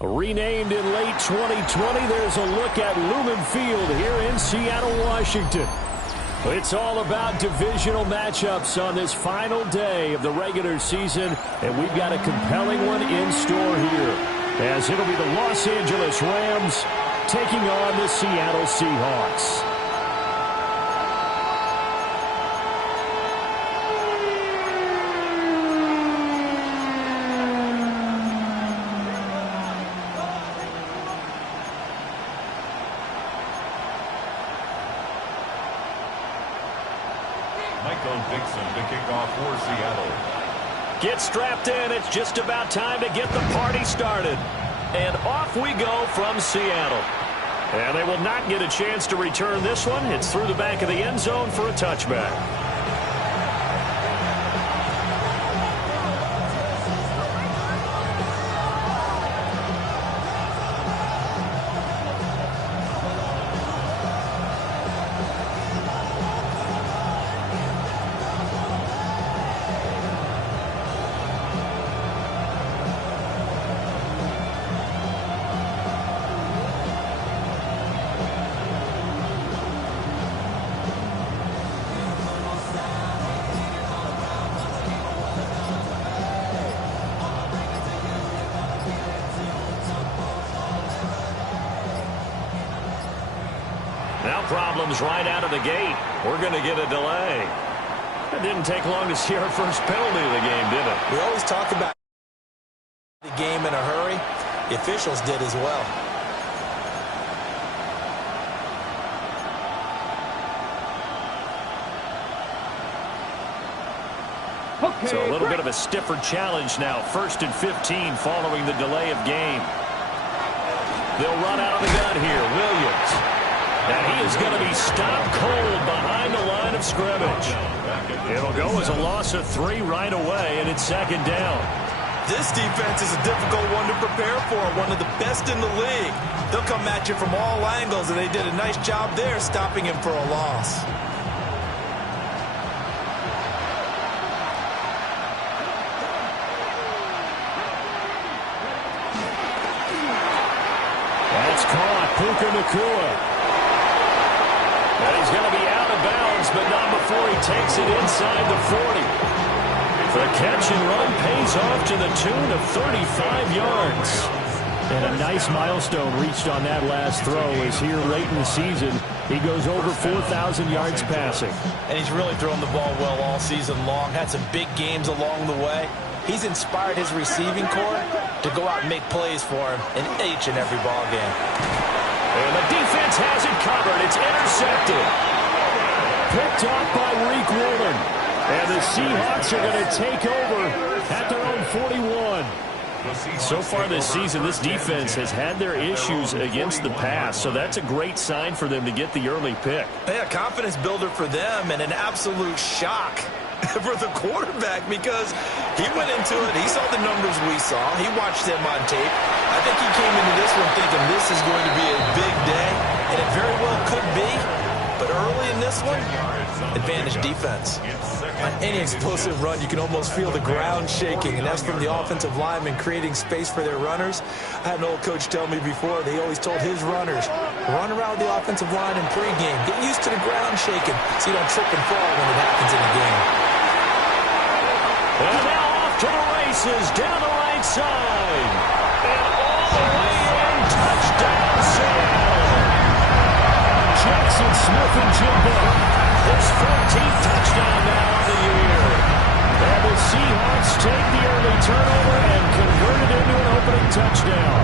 Renamed in late 2020, there's a look at Lumen Field here in Seattle, Washington. It's all about divisional matchups on this final day of the regular season, and we've got a compelling one in store here, as it'll be the Los Angeles Rams taking on the Seattle Seahawks. Get strapped in. It's just about time to get the party started. And off we go from Seattle. And they will not get a chance to return this one. It's through the back of the end zone for a touchback. Now problems right out of the gate. We're going to get a delay. It didn't take long to see our first penalty of the game, did it? We always talk about the game in a hurry. The officials did as well. Okay, so a little bit of a stiffer challenge now. 1st and 15 following the delay of game. They'll run out of the gun here. Williams. And he is going to be stopped cold behind the line of scrimmage. It'll go as a loss of 3 right away, and it's 2nd down. This defense is a difficult one to prepare for, one of the best in the league. They'll come at you from all angles, and they did a nice job there stopping him for a loss. That's caught. Puka Nacua. And he's going to be out of bounds, but not before he takes it inside the 40. The catch and run pays off to the tune of 35 yards. And a nice milestone reached on that last throw as here late in the season, he goes over 4,000 yards passing. And he's really thrown the ball well all season long. Had some big games along the way. He's inspired his receiving corps to go out and make plays for him in each and every ball game. And the defense has it covered. It's intercepted. Picked off by Reek Woolen. And the Seahawks are going to take over at their own 41. So far this season, this defense has had their issues against the pass, so that's a great sign for them to get the early pick. Yeah, confidence builder for them and an absolute shock for the quarterback because he went into it. He saw the numbers we saw. He watched them on tape. I think he came into this one thinking this is going to be a big day, and it very well could be. But early in this one, advantage defense. On any explosive run, you can almost feel the ground shaking, and that's from the offensive linemen creating space for their runners. I had an old coach tell me before, they always told his runners, run around the offensive line in pregame. Get used to the ground shaking so you don't trip and fall when it happens in the game. And now off to the races, down the right side. And all the way in, touchdown Seattle. Jackson Smith-Njigba, his 14th touchdown now of the year. And the Seahawks take the early turnover and convert it into an opening touchdown.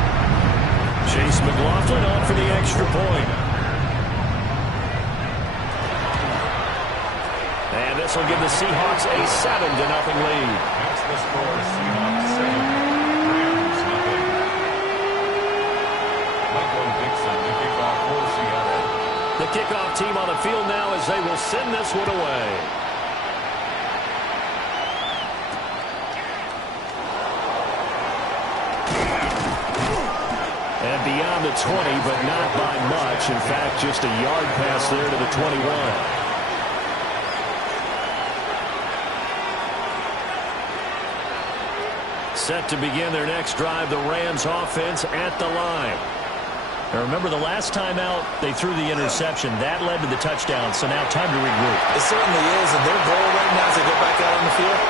Chase McLaughlin on for the extra point. And this This will give the Seahawks a 7-0 lead. That's the score. Seahawks 7, Rams nothing. Michael Dixon, the kickoff for Seattle. The kickoff team on the field now as they will send this one away. And beyond the 20, but not by much. In fact, just a yard pass there to the 21. Set to begin their next drive, the Rams offense at the line. Now remember, the last time out, they threw the interception. That led to the touchdown, so now time to regroup. It certainly is, and their goal right now is to go back out on the field.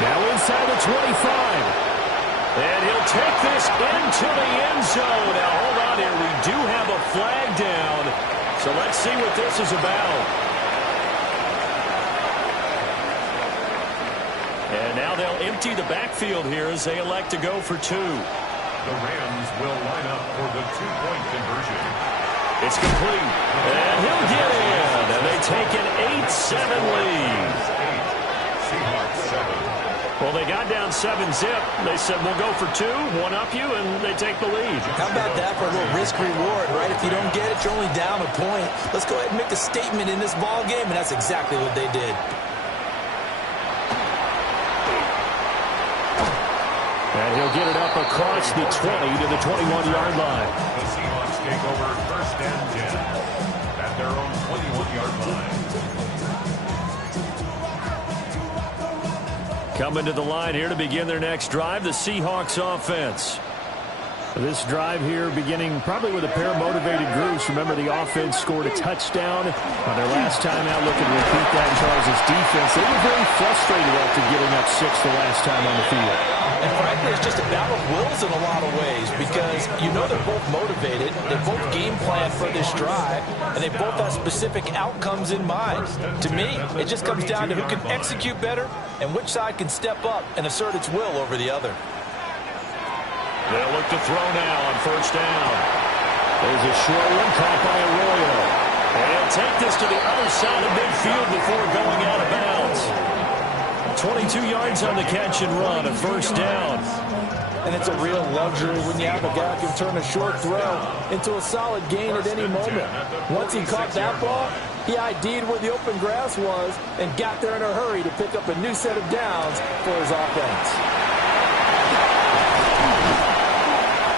Now inside the 25. And he'll take this into the end zone. Now hold on here, we do have a flag down. So let's see what this is about. And now they'll empty the backfield here as they elect to go for 2. The Rams will line up for the 2-point conversion. It's complete. And he'll get in. And they take an 8-7 lead. 8, Seahawks 7. Well, they got down 7-zip. They said, we'll go for 2, one up you, and they take the lead. How about that for a little risk-reward, right? If you don't get it, you're only down a point. Let's go ahead and make a statement in this ball game, and that's exactly what they did. And he'll get it up across the 20 to the 21-yard line. The Seahawks take over first and 10 at their own 21-yard line. Coming to the line here to begin their next drive, the Seahawks offense. This drive here beginning probably with a pair of motivated groups. Remember, the offense scored a touchdown on their last time out. Looking to repeat that in Charles' defense. They were very frustrated after giving up 6 the last time on the field. And frankly, it's just a battle of wills in a lot of ways because you know they're both motivated. They both game plan for this drive, and they both have specific outcomes in mind. To me, it just comes down to who can execute better and which side can step up and assert its will over the other. They'll look to throw now on first down. There's a short one caught by Arroyo. And he'll take this to the other side of midfield before going out of bounds. 22 yards on the catch and run, a first down. And it's a real luxury when you have a guy who can turn a short throw into a solid gain at any moment. Once he caught that ball, he ID'd where the open grass was and got there in a hurry to pick up a new set of downs for his offense.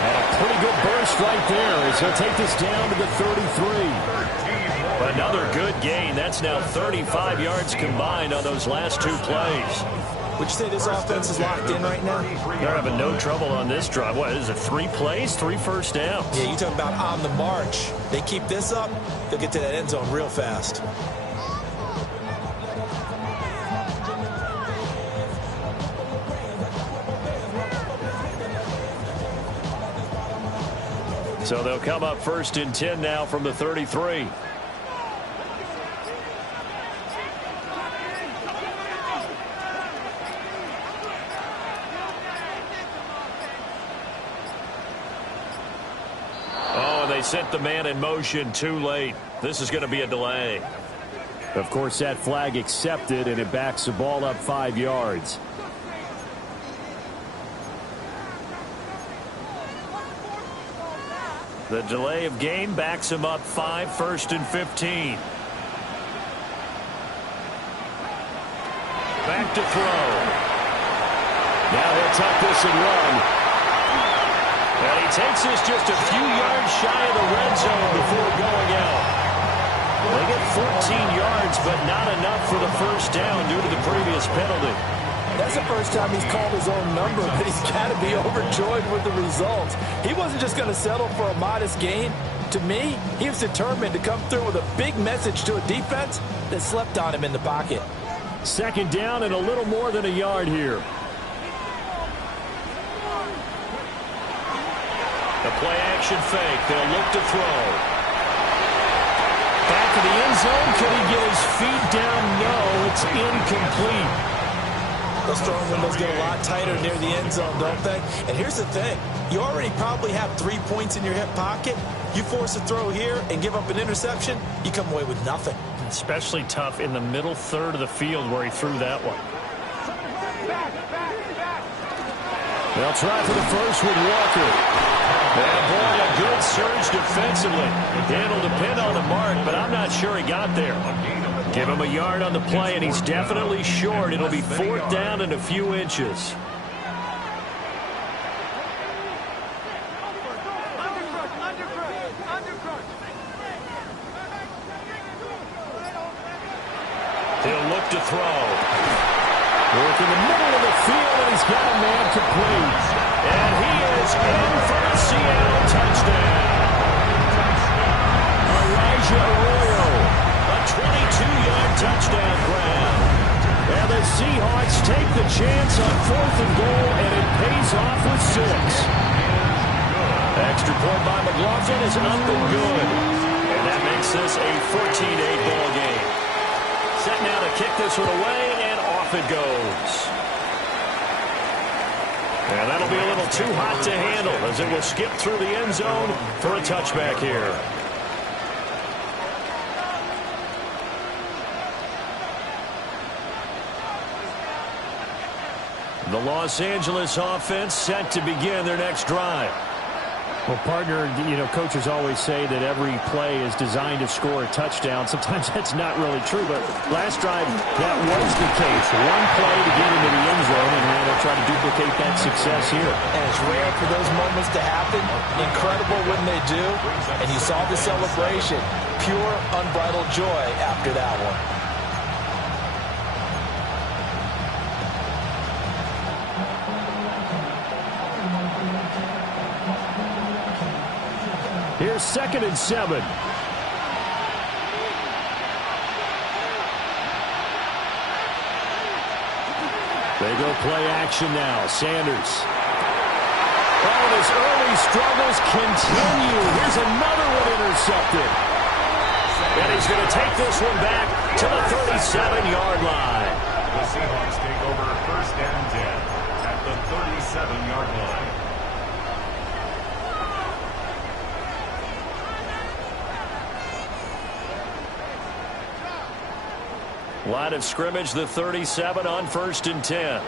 And a pretty good burst right there as he'll take this down to the 33. Another good gain. That's now 35 yards combined on those last 2 plays. Would you say this offense is locked in right now? They're having no trouble on this drive. What is it, 3 plays, 3 first downs? Yeah, you talk about on the march. They keep this up, they'll get to that end zone real fast. So they'll come up first and 10 now from the 33. They sent the man in motion too late. This is going to be a delay. Of course, that flag accepted, and it backs the ball up 5 yards. The delay of game backs him up 5, first and 15. Back to throw. Now he'll tuck this and run. And he takes this just a few yards shy of the red zone before going out. They get 14 yards, but not enough for the first down due to the previous penalty. That's the first time he's called his own number, but he's got to be overjoyed with the results. He wasn't just going to settle for a modest gain. To me, he was determined to come through with a big message to a defense that slept on him in the pocket. Second down and a little more than a yard here. The play-action fake. They'll look to throw. Back to the end zone. Can he get his feet down? No, it's incomplete. Those throwing windows get a lot tighter near the end zone, don't they? And here's the thing. You already probably have 3 points in your hip pocket. You force a throw here and give up an interception, you come away with nothing. Especially tough in the middle third of the field where he threw that one. They'll try for the first with Walker. And boy, a good surge defensively. It'll depend on the mark, but I'm not sure he got there. Give him a yard on the play, and he's definitely short. It'll be 4th down and a few inches. He'll look to throw. Work in the middle of the field, and he's got a man complete. And he is in for a Seattle touchdown. Elijah Arroyo, a 22-yard touchdown grab. And the Seahawks take the chance on 4th and goal, and it pays off with 6. Extra point by McLaughlin is up and good. And that makes this a 14-8 ball game. Set now to kick this one away, and off it goes. And that'll be a little too hot to handle as it will skip through the end zone for a touchback here. The Los Angeles offense set to begin their next drive. Well, partner, coaches always say that every play is designed to score a touchdown. Sometimes that's not really true, but last drive, that was the case. One play to get into the end zone, and now they'll try to duplicate that success here. And it's rare for those moments to happen. Incredible when they do. And you saw the celebration. Pure, unbridled joy after that one. Here's 2nd and 7. They go play action now. Sanders. Oh, his early struggles continue. Here's another one intercepted. And he's going to take this one back to the 37-yard line. The Seahawks take over 1st and 10 at the 37-yard line. Line of scrimmage, the 37 on 1st and 10.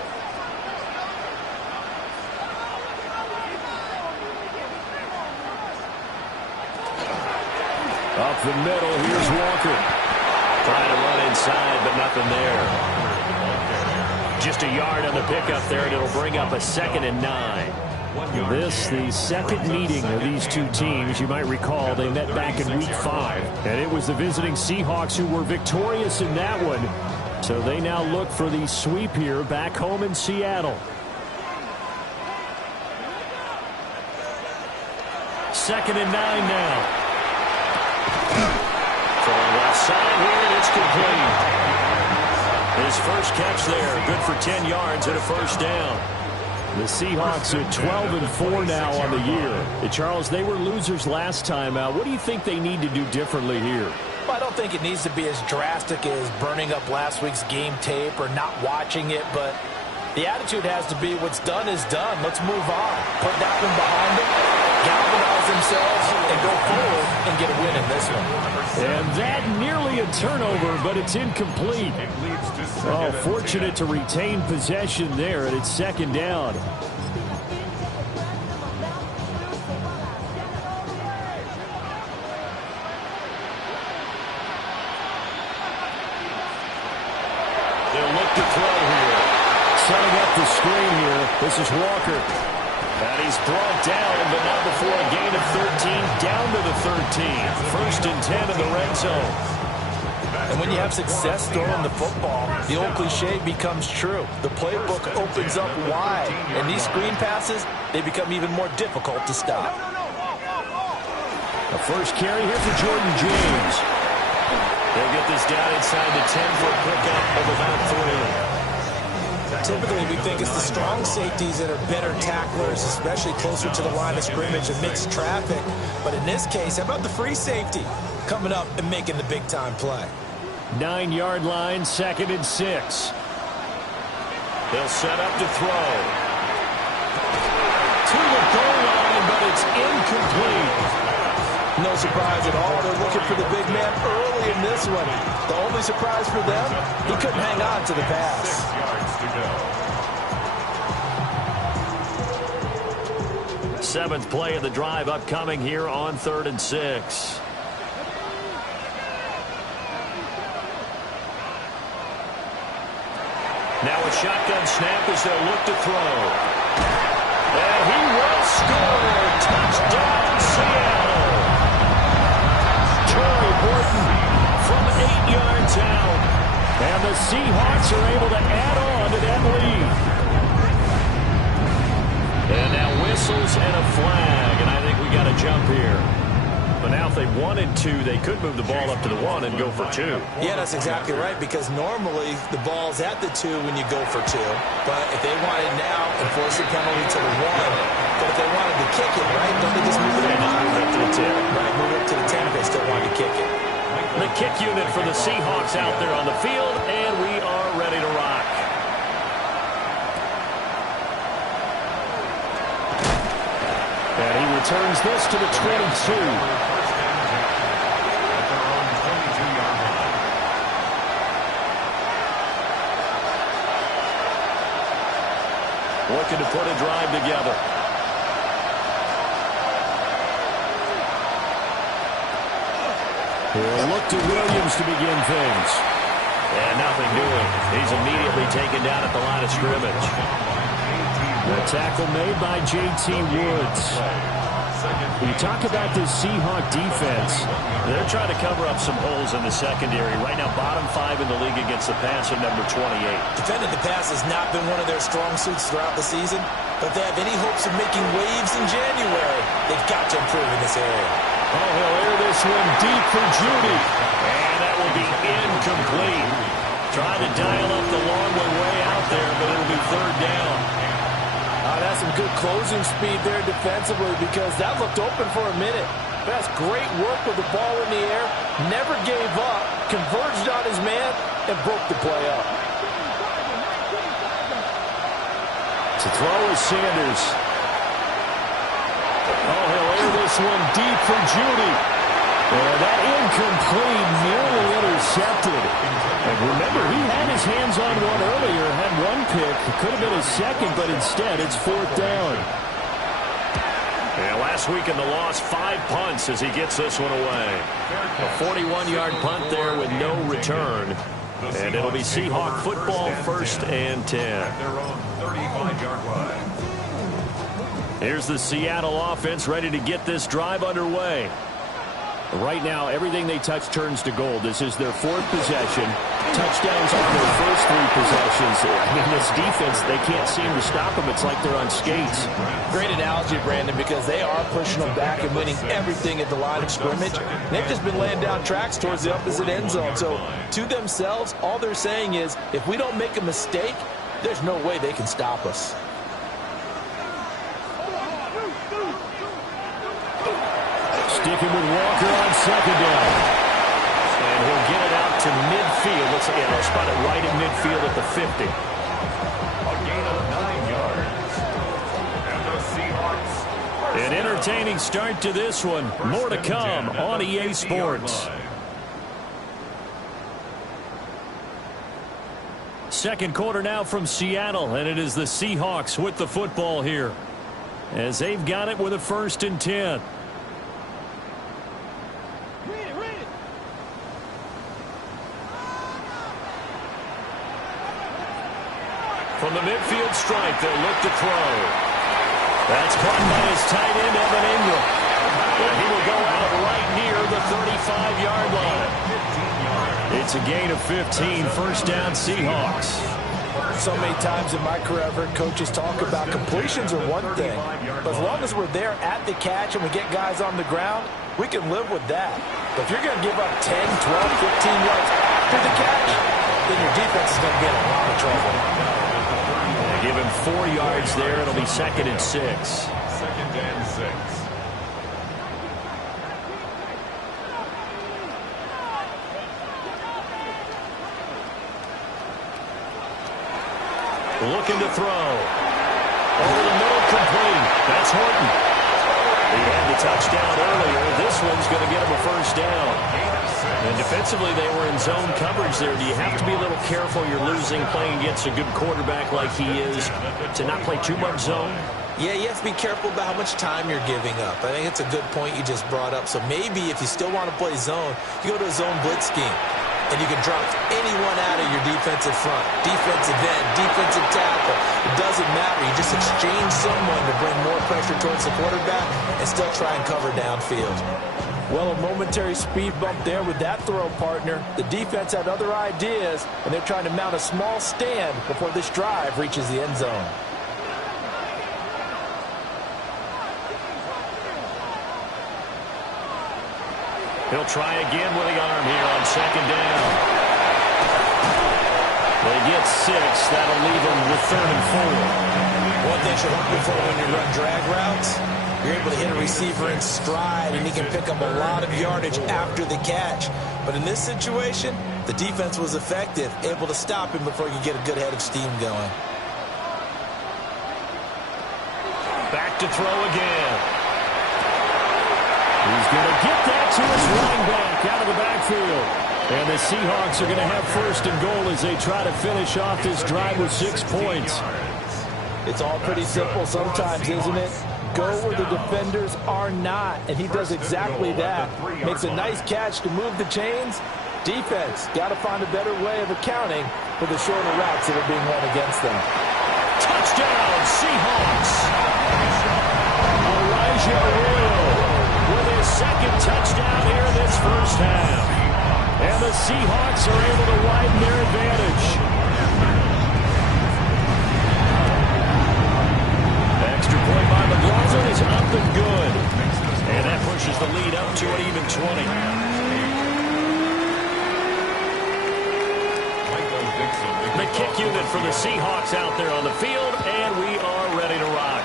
Up the middle, here's Walker. Trying to run inside, but nothing there. Just a yard on the pickup there, and it'll bring up a 2nd and 9. This, the second meeting of these two teams. You might recall they met back in Week 5. And it was the visiting Seahawks who were victorious in that one. So they now look for the sweep here back home in Seattle. 2nd and 9 now. Throwing left side here, and it's complete. His first catch there, good for 10 yards and a 1st down. The Seahawks are 12-4 now on the year. Charles, they were losers last time out. What do you think they need to do differently here? Well, I don't think it needs to be as drastic as burning up last week's game tape or not watching it, but the attitude has to be what's done is done. Let's move on. Put that one behind them, galvanize themselves, and go forward and get a win in this one. And that nearly a turnover, but it's incomplete. Oh, fortunate to retain possession there, and it's 2nd down. They'll look to throw here. Setting up the screen here. This is Walker. And he's brought down, but not before a gain of 13, down to the 13. 1st and 10 in the red zone. And when you have success throwing the football, the old cliche becomes true. The playbook opens up wide, and these screen passes, they become even more difficult to stop. The first carry here for Jordan James. They'll get this down inside the 10 for a pickup of about 3. Typically, we think it's the strong safeties that are better tacklers, especially closer to the line of scrimmage and mixed traffic. But in this case, how about the free safety coming up and making the big-time play? 9-yard line, 2nd and 6. They'll set up to throw. To the goal line, but it's incomplete. no surprise at all. They're looking for the big man early in this one. The only surprise for them, he couldn't hang on to the pass. 6 yards to go. Seventh play of the drive upcoming here on 3rd and 6. Now a shotgun snap as they'll look to throw. And he will score. Touchdown, Seattle. Torrey Horton from 8 yards out. And the Seahawks are able to add on to that lead. And now whistles and a flag. And I think we got a jump here. But now if they wanted to, they could move the ball up to the 1 and go for 2. Yeah, that's exactly right, because normally the ball's at the 2 when you go for 2. But if they wanted now, enforce the penalty to the 1. But if they wanted to kick it, right, don't they just move it up to the 10? Right, move it up to the 10 if they still wanted to kick it. The kick unit for the Seahawks out there on the field, and we are ready to rock. And he returns this to the 22. Looking to put a drive together. He'll look to Williams to begin things. And nothing doing. He's immediately taken down at the line of scrimmage. The tackle made by J.T. Woods. You talk about this Seahawk defense. They're trying to cover up some holes in the secondary. Right now, bottom 5 in the league against the pass at number 28. Defending the pass has not been one of their strong suits throughout the season, but if they have any hopes of making waves in January, they've got to improve in this area. Oh, he'll air this one deep for Judy. And that will be incomplete. Trying to dial up the long one way out there, but it'll be 3rd down. That's some good closing speed there defensively, because that looked open for a minute. That's great work with the ball in the air. Never gave up, converged on his man, and broke the play up. To throw is Sanders. Oh, he'll air this one deep for Judy. And that incomplete, nearly intercepted. And remember, he had his hands on one earlier, had one pick. It could have been his second, but instead it's 4th down. And last week in the loss, 5 punts as he gets this one away. A 41-yard punt there with no return. And it'll be Seahawk football, 1st and 10. Their own 35-yard line. Here's the Seattle offense ready to get this drive underway. Right now, everything they touch turns to gold. This is their 4th possession. Touchdowns on their first 3 possessions. I mean, this defense, they can't seem to stop them. It's like they're on skates. Great analogy, Brandon, because they are pushing them back and winning everything at the line of scrimmage. They've just been laying down tracks towards the opposite end zone. So, to themselves, all they're saying is, if we don't make a mistake, there's no way they can stop us. Sticking with Walker on 2nd down. And he'll get it out to midfield. Looks like they'll spot it right in midfield at the 50. A gain of 9 yards. And the Seahawks. An entertaining start to this one. More to come on EA Sports. Second quarter now from Seattle, and it is the Seahawks with the football here, as they've got it with a 1st and 10. From the midfield stripe, they'll look to throw. That's caught by his tight end, Evan Ingram. And he will go out right near the 35-yard line. It's a gain of 15, 1st down Seahawks. So many times in my career, I've heard coaches talk about completions are one thing, but as long as we're there at the catch and we get guys on the ground, we can live with that. But if you're going to give up 10, 12, 15 yards after the catch, then your defense is going to get in a lot of trouble. Give him 4 yards there. It'll be 2nd and 6. 2nd and 6. Looking to throw. Over the middle, complete. That's Horton. He had the touchdown earlier. This one's going to get him a first down. And defensively, they were in zone coverage there. Do you have to be a little careful? You're losing playing against a good quarterback like he is to not play too much zone? Yeah, you have to be careful about how much time you're giving up. I think it's a good point you just brought up. So maybe if you still want to play zone, you go to a zone blitz scheme. And you can drop anyone out of your defensive front, defensive end, defensive tackle. It doesn't matter. You just exchange someone to bring more pressure towards the quarterback and still try and cover downfield. Well, a momentary speed bump there with that throw, partner. The defense had other ideas, and they're trying to mount a small stand before this drive reaches the end zone. He'll try again with the arm here on second down. They get 6. That'll leave them with 3rd and 4. One thing you're looking for when you run drag routes, you're able to hit a receiver in stride, and he can pick up a lot of yardage after the catch. But in this situation, the defense was effective, able to stop him before he could get a good head of steam going. Back to throw again. He's going to get that to his running back out of the backfield. And the Seahawks are going to have 1st and goal as they try to finish off this drive with 6 points. It's all pretty simple sometimes, isn't it? Go where the defenders are not, and he does exactly that. Makes a nice catch to move the chains. Defense got to find a better way of accounting for the shorter routes that are being run against them. Touchdown, Seahawks! Elijah Arroyo with his 2nd touchdown here in this first half. And the Seahawks are able to widen their advantage. Extra point by McLaughlin is up and good. And that pushes the lead up to an even 20. The kick unit for the Seahawks out there on the field, and we are ready to rock.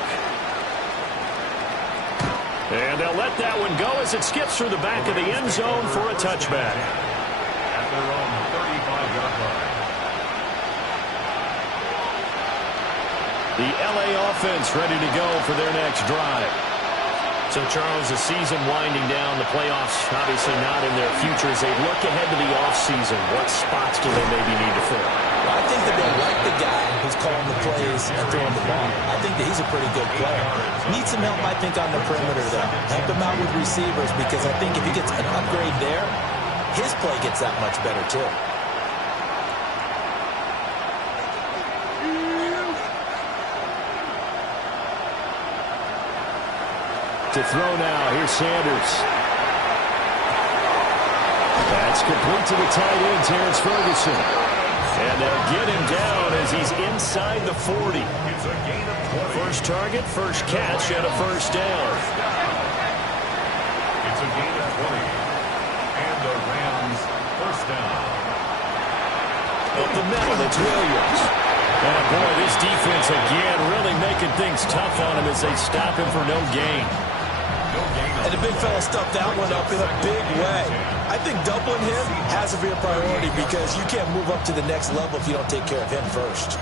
And they'll let that one go as it skips through the back of the end zone for a touchback. At their own 35-yard line. The LA offense ready to go for their next drive. So, Charles, the season winding down, the playoffs obviously not in their future. As they look ahead to the offseason, what spots do they maybe need to fill? Well, I think that they like the guy who's calling the plays and throwing the ball. I think that he's a pretty good player. Needs some help, I think, on the perimeter, though. Help him out with receivers, because I think if he gets an upgrade there, his play gets that much better, too. To throw now, here's Sanders. That's complete to the tight end, Terrence Ferguson. And they'll get him down as he's inside the 40. It's a gain of 20. First target, first catch, and a first down. It's a gain of 20. And the Rams first down. Up the middle, it's Williams. And boy, this defense again really making things tough on him as they stop him for no gain. And the big fella stuffed that one up in a big way. I think doubling him has to be a priority because you can't move up to the next level if you don't take care of him first.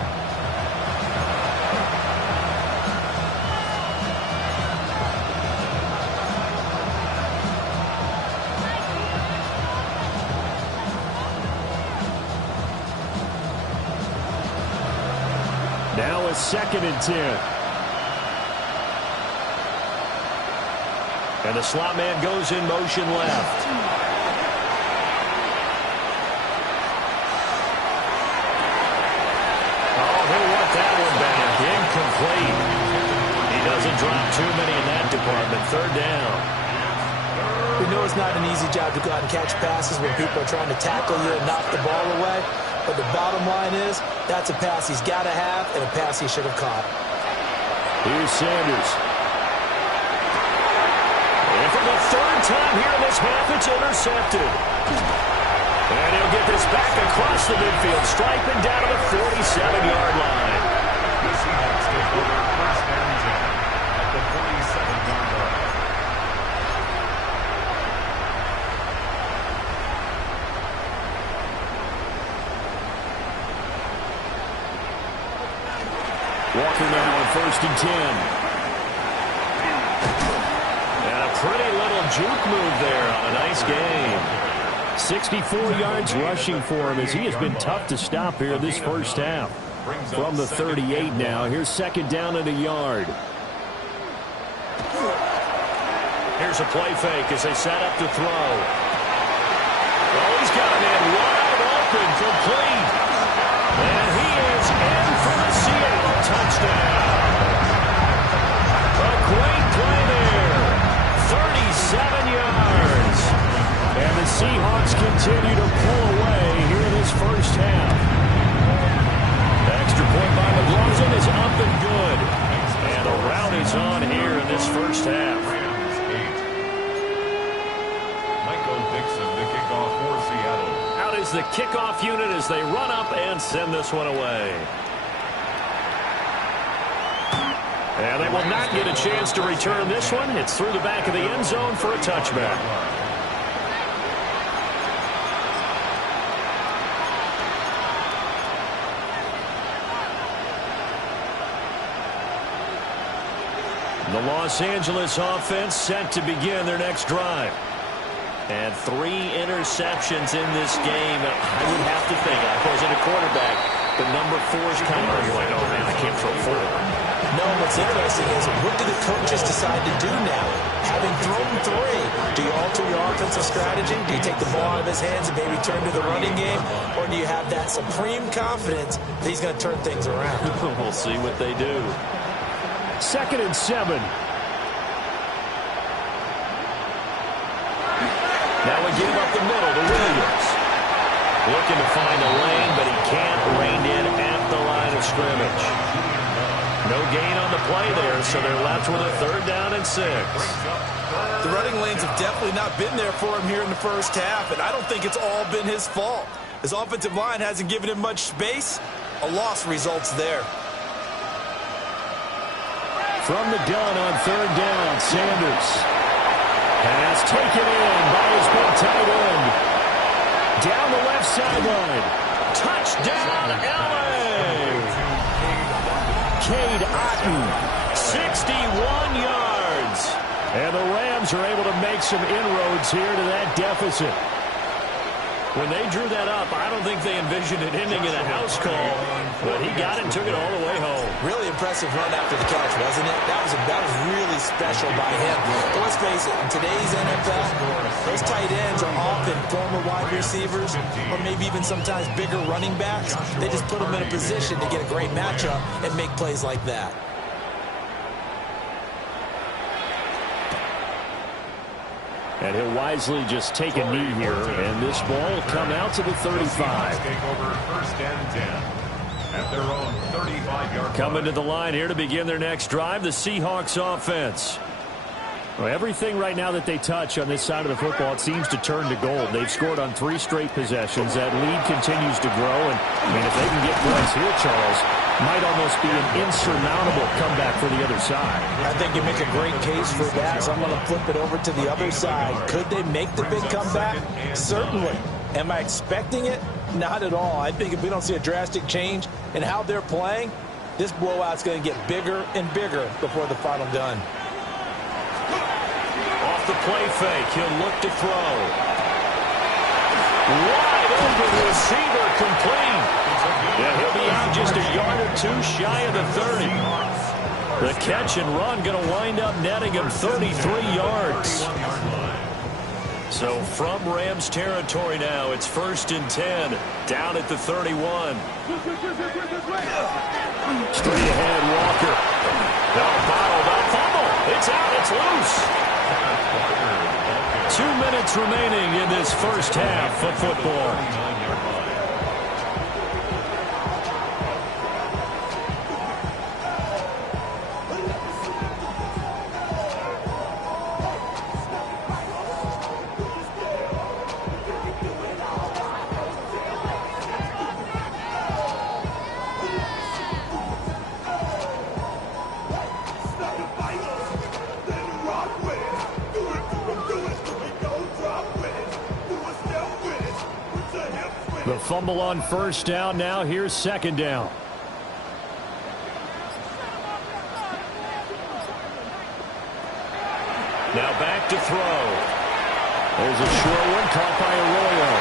Now a 2nd and 10. And the slot man goes in motion left. Oh, he'll want that one back. Incomplete. He doesn't drop too many in that department. 3rd down. We know it's not an easy job to go out and catch passes when people are trying to tackle you and knock the ball away. But the bottom line is, that's a pass he's got to have and a pass he should have caught. Here's Sanders. And for the 3rd time here in this half, it's intercepted. And he'll get this back across the midfield, striping down to the 47-yard line. The Seahawks take over first and 10 at the 47-yard line. Walker now on 1st and 10. pretty little juke move there on a nice game. 64 yards rushing for him as he has been tough to stop here this first half. From the 38 now, here's second down and a yard. Here's a play fake as they set up to throw. Oh, he's got a man wide open, complete. And he is in for the Seattle touchdown. A great play there. 37 yards. And the Seahawks continue to pull away here in this first half. The extra point by McLaughlin is up and good. And a rout is on here in this first half. Out is the kickoff unit as they run up and send this one away. And they will not get a chance to return this one. It's through the back of the end zone for a touchback. The Los Angeles offense set to begin their next drive. And 3 interceptions in this game. I would have to think, if I was in a quarterback, the number 4 is kind of like, oh man, I can't throw 4. No, what's interesting is what do the coaches decide to do now? Having thrown 3, do you alter your offensive strategy? Do you take the ball out of his hands and maybe turn to the running game? Or do you have that supreme confidence that he's going to turn things around? We'll see what they do. 2nd and 7. Now we give up the middle to Williams. Looking to find a lane, but he can't rein in at the line of scrimmage. No gain on the play there, so they're left with a 3rd down and 6. The running lanes have definitely not been there for him here in the first half, and I don't think it's all been his fault. His offensive line hasn't given him much space. A loss results there. From the gun on 3rd down, Sanders. Pass taken in by his big tight end. Down the left sideline. Touchdown, L.A. Cade Otton, 61 yards. And the Rams are able to make some inroads here to that deficit. When they drew that up, I don't think they envisioned it ending in a house call, but he got it and took it all the way home. Really impressive run after the catch, wasn't it? That was really special by him. But let's face it, in today's NFL, those tight ends are often former wide receivers or maybe even sometimes bigger running backs. They just put them in a position to get a great matchup and make plays like that. And he'll wisely just take a knee here, and this ball will come out to the 35. Take over 1st and 10 at their own 35-yard Coming to the line here to begin their next drive, the Seahawks offense. Well, everything right now that they touch on this side of the football, it seems to turn to gold. They've scored on 3 straight possessions. That lead continues to grow, and I mean, if they can get points here, Charles, might almost be an insurmountable comeback for the other side. I think you make a great case for that, so I'm going to flip it over to the other side. Could they make the big comeback? Certainly. Am I expecting it? Not at all. I think if we don't see a drastic change in how they're playing, this blowout's going to get bigger and bigger before the final gun. Off the play fake, he'll look to throw. Wide open receiver, complete. Yeah, he'll be out just a yard or 2 shy of the 30. The catch and run going to wind up netting him 33 yards. So from Rams territory now, it's 1st and 10, down at the 31. Straight ahead, Walker. No, bottled up, fumble. It's out, it's loose. 2 minutes remaining in this first half of football. The fumble on 1st down. Now here's 2nd down. Now back to throw. There's a short one caught by Arroyo.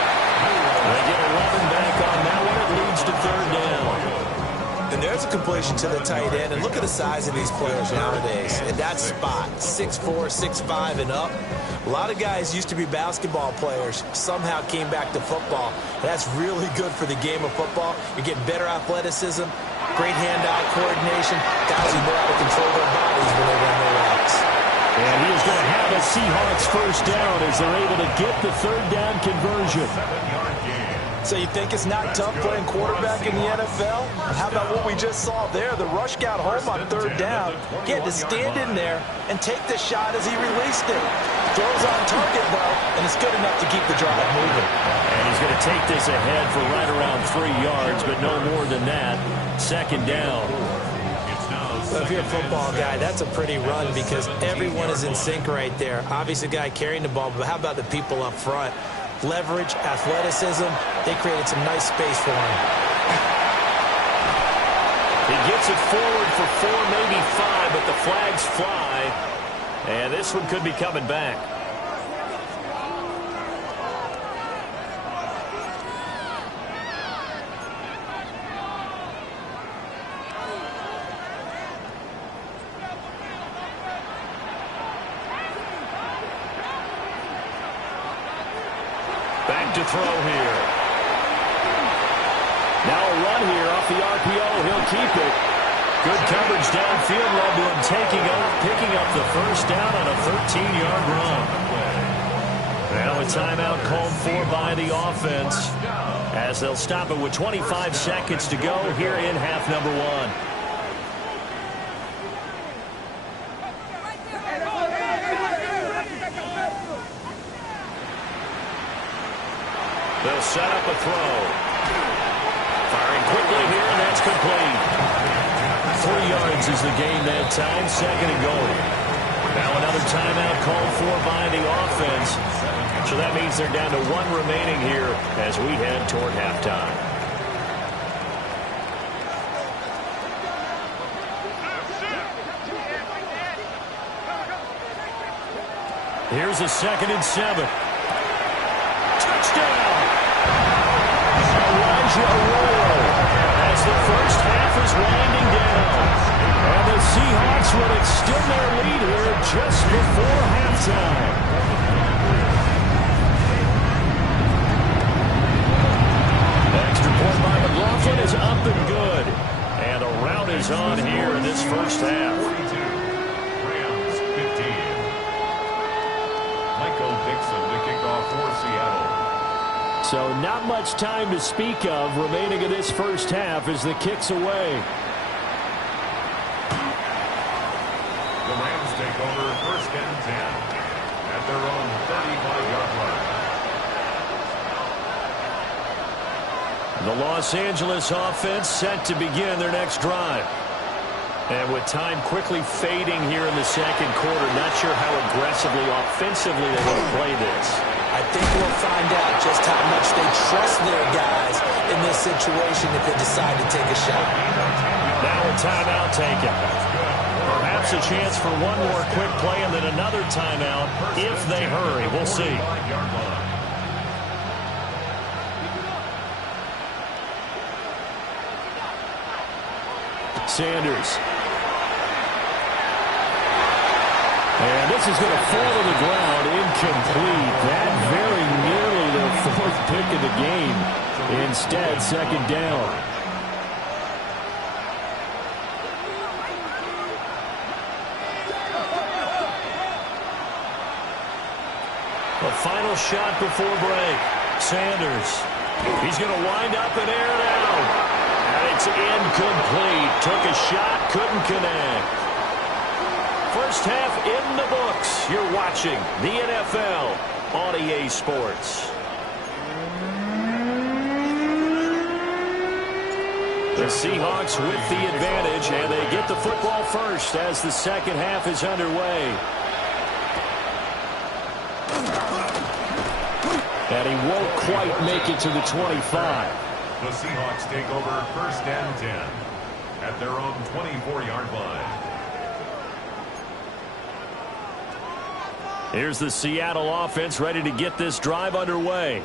They get 11 back on that one. It leads to third down. And there's a completion to the tight end. And look at the size of these players nowadays. In that spot, 6'4", 6'5", and up. A lot of guys used to be basketball players, somehow came back to football. That's really good for the game of football. You're getting better athleticism, great hand-eye coordination. Guys who know how to control their bodies when they run their routes. And he is going to have a Seahawks first down as they're able to get the third down conversion. So you think it's not tough playing quarterback in the NFL? How about what we just saw there? The rush got home on third down. He had to stand in there and take the shot as he released it. Throws on target, though, and it's good enough to keep the drive moving. And he's going to take this ahead for right around 3 yards, but no more than that. Second down. Well, if you're a football guy, that's a pretty run because everyone is in sync right there. Obviously, the guy carrying the ball, but how about the people up front? Leverage, athleticism, they created some nice space for him. He gets it forward for 4, maybe 5, but the flags fly. And this one could be coming back. Back to throw here. Now a run here off the RPO. He'll keep it. Good coverage downfield led to him picking up the first down on a 13-yard run. Now a timeout called for by the offense as they'll stop it with 25 seconds to go here in half number 1. They'll set up a throw. Firing quickly here, and that's complete. 3 yards is the gain that time, second and goal. Now another timeout called for by the offense. So that means they're down to 1 remaining here as we head toward halftime. Here's a 2nd and 7. Touchdown! As the first half is winding down. And the Seahawks will extend their lead here just before halftime. Extra point by McLaughlin is up and good. And a rout is on here in this first half. 42, Rams 15. Michael Dixon to kick off for Seattle. So not much time to speak of remaining in this first half as the kick's away. The Rams take over 1st and 10 at their own 35-yard line. The Los Angeles offense set to begin their next drive. And with time quickly fading here in the second quarter, not sure how aggressively, offensively they want to play this. I think we'll find out just how much they trust their guys in this situation if they decide to take a shot. Now a timeout taken. Perhaps a chance for one more quick play and then another timeout if they hurry. We'll see. Sanders. And this is going to fall to the ground, incomplete. That very nearly their 4th pick of the game. Instead, 2nd down. A final shot before break. Sanders. He's going to wind up and air it out. And it's incomplete. Took a shot, couldn't connect. First half in the books. You're watching the NFL on EA Sports. The Seahawks with the advantage, and they get the football first as the second half is underway. And he won't quite make it to the 25. The Seahawks take over 1st and 10 at their own 24-yard line. Here's the Seattle offense ready to get this drive underway.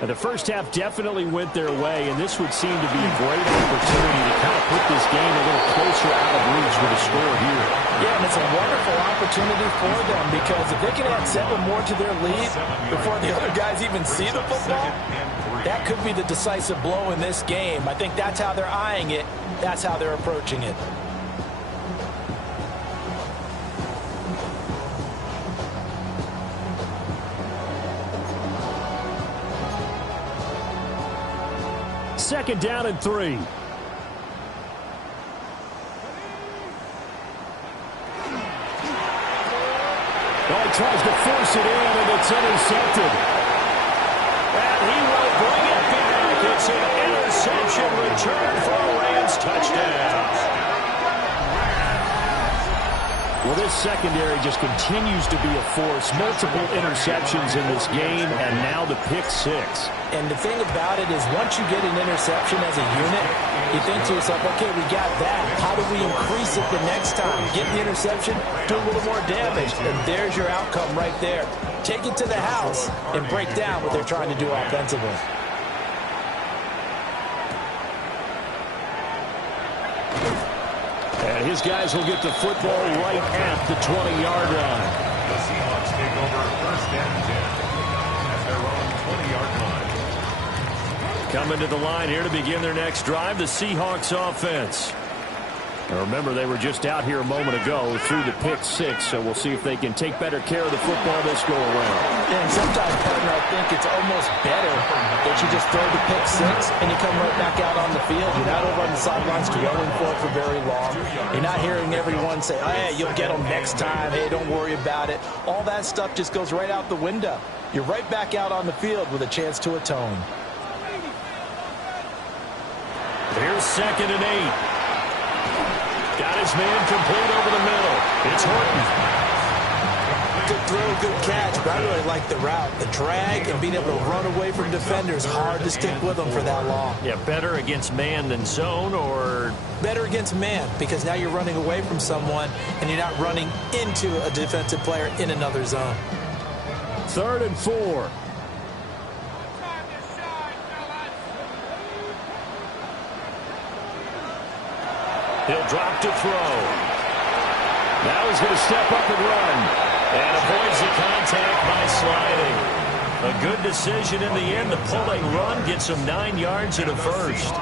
And the first half definitely went their way, and this would seem to be a great opportunity to kind of put this game a little closer out of reach with a score here. Yeah, and it's a wonderful opportunity for them because if they can add 7 more to their lead before the other guys even see the football, that could be the decisive blow in this game. I think that's how they're eyeing it. That's how they're approaching it. Second down and 3. He tries to force it in, and it's intercepted. And he will bring it back. It's an interception return for a Rams touchdown. Well, this secondary just continues to be a force. Multiple interceptions in this game, and now the pick 6. And the thing about it is once you get an interception as a unit, you think to yourself, okay, we got that. How do we increase it the next time? Get the interception, do a little more damage, and there's your outcome right there. Take it to the house and break down what they're trying to do offensively. And his guys will get the football right at the 20-yard line. The Seahawks take over first and 10 at their own 20-yard line. Coming to the line here to begin their next drive, the Seahawks offense. Now remember, they were just out here a moment ago through the pick 6, so we'll see if they can take better care of the football this go around. And sometimes, partner, I think it's almost better that you just throw the pick 6 and you come right back out on the field. You're not over on the sidelines dwelling for it for very long. You're not hearing everyone say, oh, hey, you'll get them next time. Hey, don't worry about it. All that stuff just goes right out the window. You're right back out on the field with a chance to atone. Here's 2nd and 8. Got his man complete over the middle. It's Horton. Good throw, good catch, but I really like the route. The drag and being able to run away from defenders, hard to stick with them for that long. Yeah, better against man than zone, or better against man, because now you're running away from someone and you're not running into a defensive player in another zone. 3rd and 4. He'll drop to throw. Now he's going to step up and run. And avoids the contact by sliding. A good decision in the end. The pulling run gets him 9 yards and a first.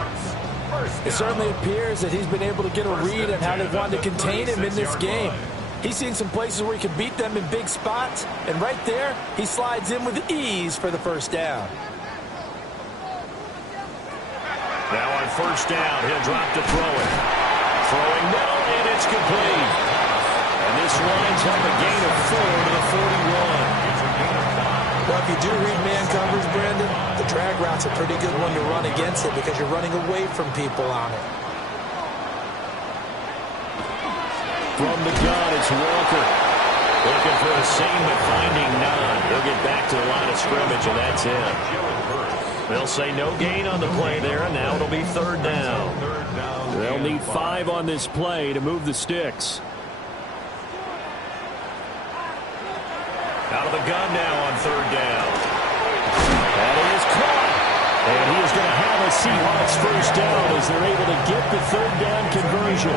It certainly appears that he's been able to get a read on how they wanted to contain him in this game. He's seen some places where he can beat them in big spots. And right there, he slides in with ease for the first down. Now on first down, he'll drop to throw it. Throwing middle, and it's complete. And this winds up a gain of 4 to the 41. Well, if you do read man coverage, Brandon, the drag route's a pretty good one to run against it because you're running away from people on it. From the gun, it's Walker. Looking for a seam, but finding none. He'll get back to the line of scrimmage, and that's it. They'll say no gain on the play there, and now it'll be 3rd down. They'll need 5 on this play to move the sticks. Out of the gun now on 3rd down. That is caught. And he is going to have a Seahawks first down as they're able to get the 3rd down conversion.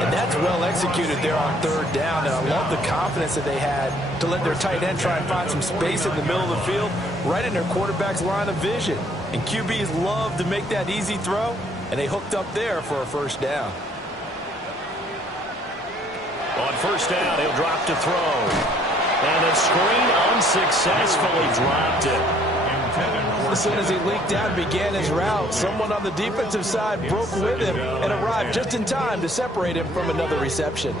And that's well executed there on 3rd down. And I love the confidence that they had to let their tight end try and find some space in the middle of the field, right in their quarterback's line of vision. And QBs love to make that easy throw, and they hooked up there for a first down. On first down, he'll drop to throw. And a screen unsuccessfully dropped it. As soon as he leaked out and began his route, someone on the defensive side broke with him and arrived just in time to separate him from another reception.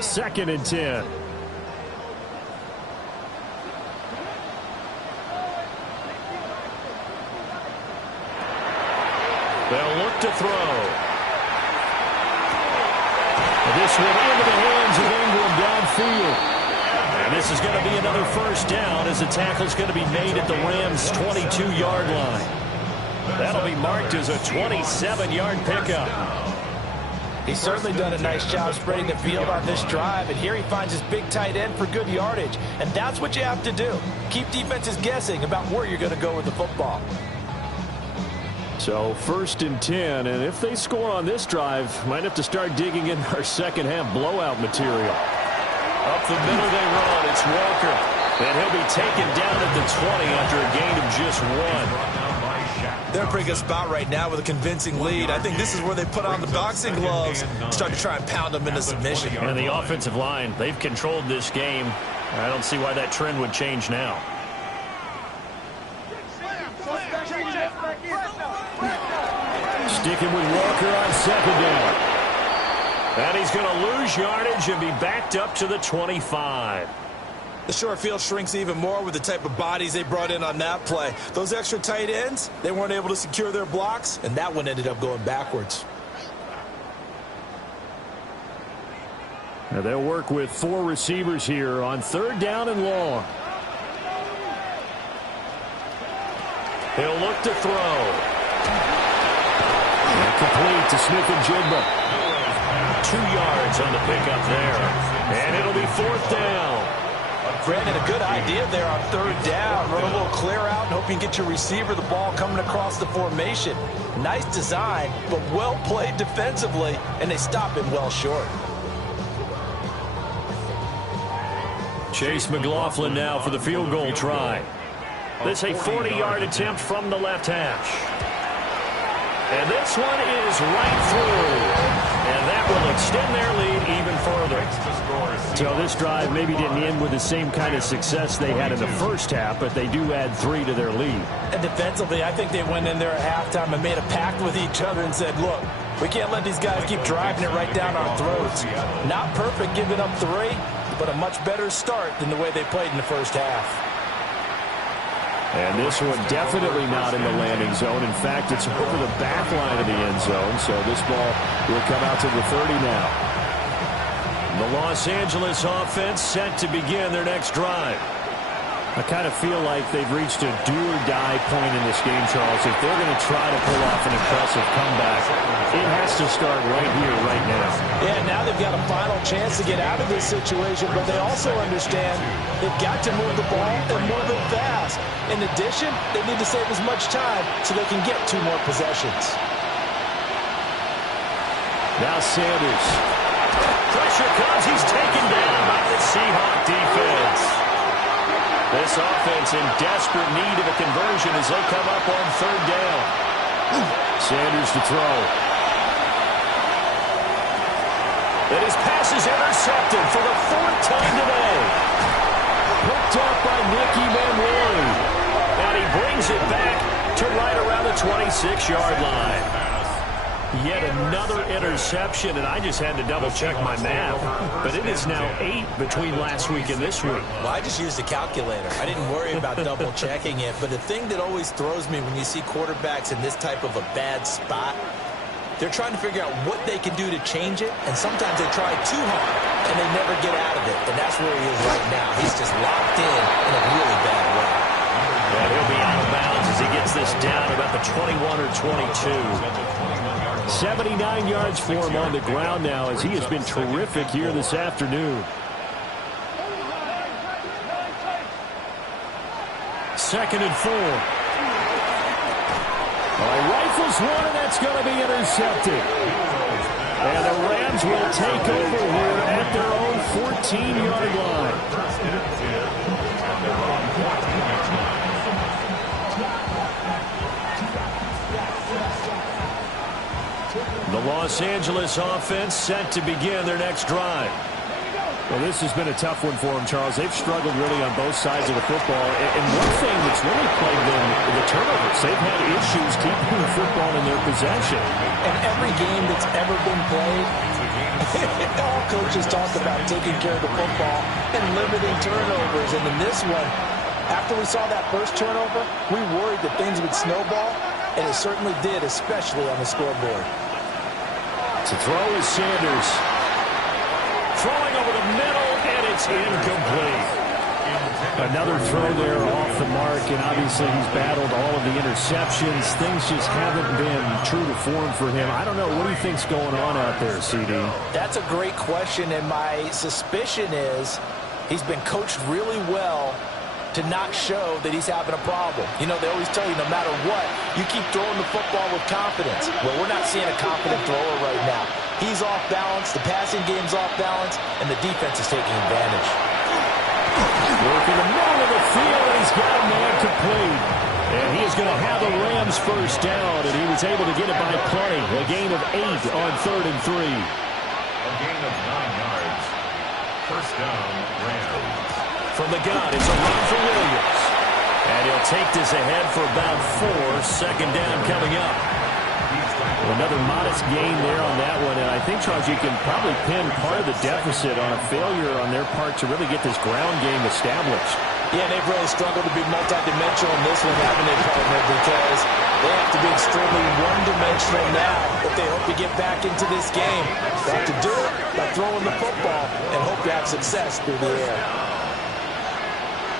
Second and 10. They'll look to throw. This one into the hands of Ingram downfield. And this is going to be another first down as the tackle's going to be made at the Rams' 22-yard line. That'll be marked as a 27-yard pickup. He's certainly done a nice job spreading the field on this drive, and here he finds his big tight end for good yardage. And that's what you have to do. Keep defenses guessing about where you're going to go with the football. So 1st and 10, and if they score on this drive, might have to start digging in our second-half blowout material. Up the middle they run. It's Walker. And he'll be taken down at the 20 after a gain of just 1. They're in a pretty good spot right now with a convincing lead. I think this is where they put on the boxing gloves, start to try and pound them into submission. And the offensive line, they've controlled this game. I don't see why that trend would change now. Sticking with Walker on second down. And he's going to lose yardage and be backed up to the 25. The short field shrinks even more with the type of bodies they brought in on that play. Those extra tight ends, they weren't able to secure their blocks, and that one ended up going backwards. Now they'll work with 4 receivers here on 3rd down and long. He'll look to throw. And complete to Smith-Njigba. 2 yards on the pickup there. And it'll be 4th down. Brandon, a good idea there on 3rd down. Run a little clear out and hope you can get your receiver the ball coming across the formation. Nice design, but well played defensively, and they stop him well short. Chase McLaughlin now for the field goal try. This a 40-yard attempt from the left hash. And this one is right through. And that will extend their lead even further. So this drive maybe didn't end with the same kind of success they had in the first half, but they do add 3 to their lead. And defensively, I think they went in there at halftime and made a pact with each other and said, look, we can't let these guys keep driving it right down our throats. Not perfect giving up 3, but a much better start than the way they played in the first half. And this one definitely not in the landing zone. In fact, it's over the back line of the end zone, so this ball will come out to the 30 now. The Los Angeles offense set to begin their next drive. I kind of feel like they've reached a do-or-die point in this game, Charles. If they're going to try to pull off an impressive comeback, it has to start right here, right now. Yeah, now they've got a final chance to get out of this situation, but they also understand they've got to move the ball and move it fast. In addition, they need to save as much time so they can get 2 more possessions. Now Sanders. Pressure comes. He's taken down by the Seahawks defense. This offense in desperate need of a conversion as they come up on 3rd down. Sanders to throw. And his pass is intercepted for the 4th time today. Picked up by Nicky Manwari. And he brings it back to right around the 26-yard line. Yet another interception, and I just had to double-check my math. But it is now 8 between last week and this week. Well, I just used a calculator. I didn't worry about double-checking it. But the thing that always throws me when you see quarterbacks in this type of a bad spot, they're trying to figure out what they can do to change it, and sometimes they try too hard, and they never get out of it. And that's where he is right now. He's just locked in a really bad way. And he'll be out of bounds as he gets this down about the 21 or 22. 79 yards for him on the ground now as he has been terrific here this afternoon. 2nd and 4. Rifles one, and that's going to be intercepted. And the Rams will take over here at their own 14-yard line. The Los Angeles offense set to begin their next drive. Well, this has been a tough one for them, Charles. They've struggled really on both sides of the football. And one thing that's really plagued them is the turnovers. They've had issues keeping the football in their possession. And every game that's ever been played, all coaches talk about taking care of the football and limiting turnovers. And in this one, after we saw that first turnover, we worried that things would snowball, and it certainly did, especially on the scoreboard. To throw is Sanders. Throwing over the middle, and it's incomplete. Another throw there off the mark, and obviously he's battled all of the interceptions. Things just haven't been true to form for him. I don't know. What do you think's going on out there, CD? That's a great question, and my suspicion is he's been coached really well to not show that he's having a problem. You know, they always tell you no matter what, you keep throwing the football with confidence. Well, we're not seeing a confident thrower right now. He's off balance, the passing game's off balance, and the defense is taking advantage. Working the middle of the field, and he's got a man complete. And he is going to have the Rams first down, and he was able to get it by plenty. A gain of 8 on 3rd and 3. A gain of 9 yards. First down, Rams. From the gun, it's a run for Williams. And he'll take this ahead for about 4. Second down coming up. Another modest gain there on that one. And I think, Charles, you can probably pin part of the deficit on a failure on their part to really get this ground game established. Yeah, they've really struggled to be multidimensional in this one, haven't they, partner? Because they have to be extremely one-dimensional now if they hope to get back into this game. They have to do it by throwing the football and hope to have success through the air.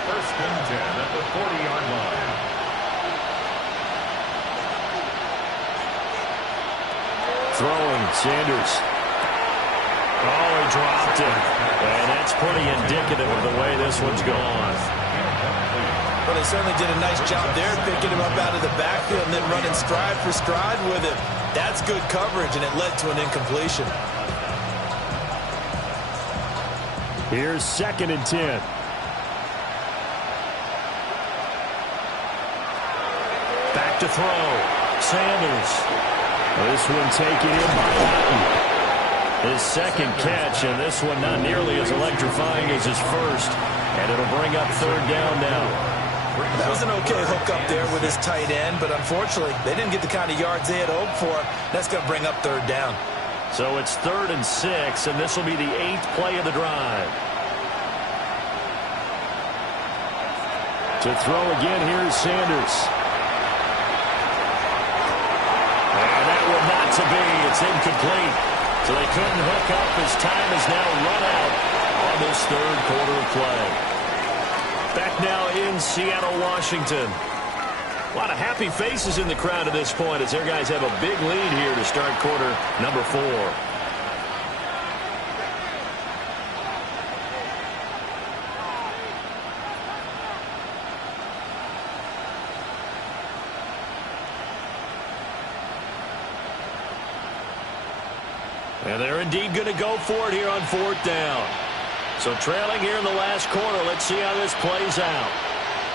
First and 10 at the 40-yard line. Throwing, Sanders. Oh, he dropped it. And that's pretty indicative of the way this one's gone. Well, they certainly did a nice job there, picking him up out of the backfield and then running stride for stride with him. That's good coverage, and it led to an incompletion. Here's 2nd and 10. Back to throw. Sanders. This one taken in by Madden. His second catch, and this one not nearly as electrifying as his first. And it'll bring up 3rd down now. That was an okay hook up there with his tight end, but unfortunately, they didn't get the kind of yards they had hoped for. That's going to bring up 3rd down. So it's 3rd and 6, and this will be the 8th play of the drive. To throw again, here's Sanders. And that will not to be. It's incomplete. So they couldn't hook up. His time is now run out on this 3rd quarter of play. Back now in Seattle, Washington. A lot of happy faces in the crowd at this point as their guys have a big lead here to start quarter number 4. And they're indeed going to go for it here on 4th down. So trailing here in the last quarter. Let's see how this plays out.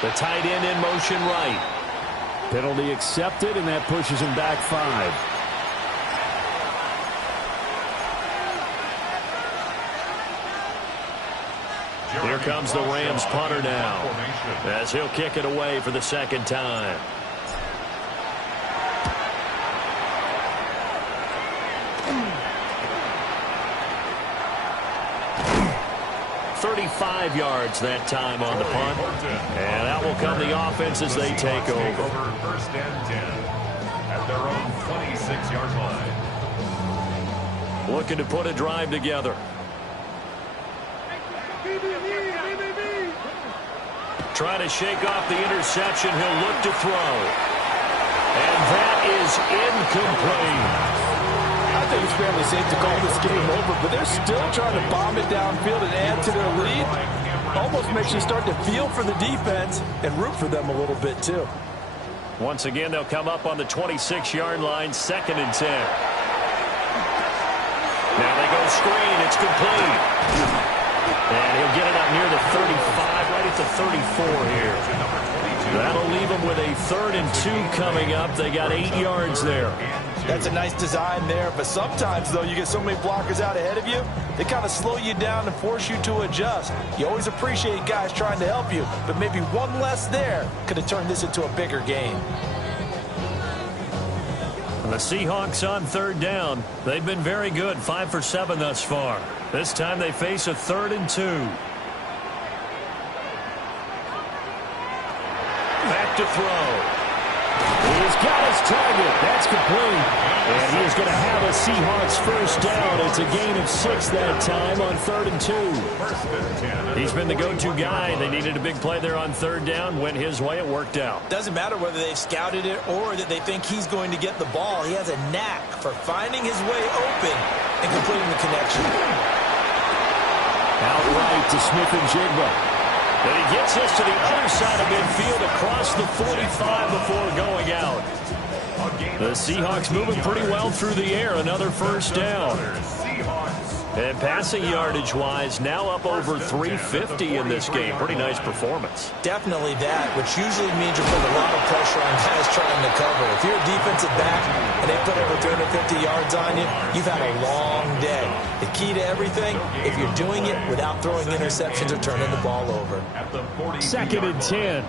The tight end in motion right. Penalty accepted, and that pushes him back 5. Here comes the Rams punter now as he'll kick it away for the 2nd time. 35 yards that time on the punt. And out will come the offense as they take over. First and 10 at their own 26-yard line. Looking to put a drive together. Trying to shake off the interception. He'll look to throw. And that is incomplete. I think it's fairly safe to call this game over, but they're still trying to bomb it downfield and add to their lead. Almost makes you start to feel for the defense and root for them a little bit, too. Once again, they'll come up on the 26-yard line, 2nd and 10. Now they go screen. It's complete. And he'll get it up near the 35, right at the 34 here. That'll leave them with a 3rd and 2 coming up. They got 8 yards there. That's a nice design there, but sometimes, though, you get so many blockers out ahead of you, they kind of slow you down and force you to adjust. You always appreciate guys trying to help you, but maybe one less there could have turned this into a bigger game. The Seahawks on 3rd down. They've been very good, 5 for 7 thus far. This time they face a 3rd and 2. Back to throw. He's got his target. That's complete. And he is going to have a Seahawks first down. It's a gain of 6 that time on 3rd and 2. He's been the go-to guy. They needed a big play there on 3rd down. Went his way. It worked out. Doesn't matter whether they've scouted it or that they think he's going to get the ball. He has a knack for finding his way open and completing the connection. Outright to Smith-Njigba. And he gets us to the other side of midfield across the 45 before going out. The Seahawks moving pretty well through the air. Another first down. And passing yardage-wise, now up over 350 in this game. Pretty nice performance. Definitely that, which usually means you put a lot of pressure on guys trying to cover. If you're a defensive back and they put over 350 yards on you, you've had a long day. The key to everything, if you're doing it without throwing interceptions or turning the ball over. 2nd and 10.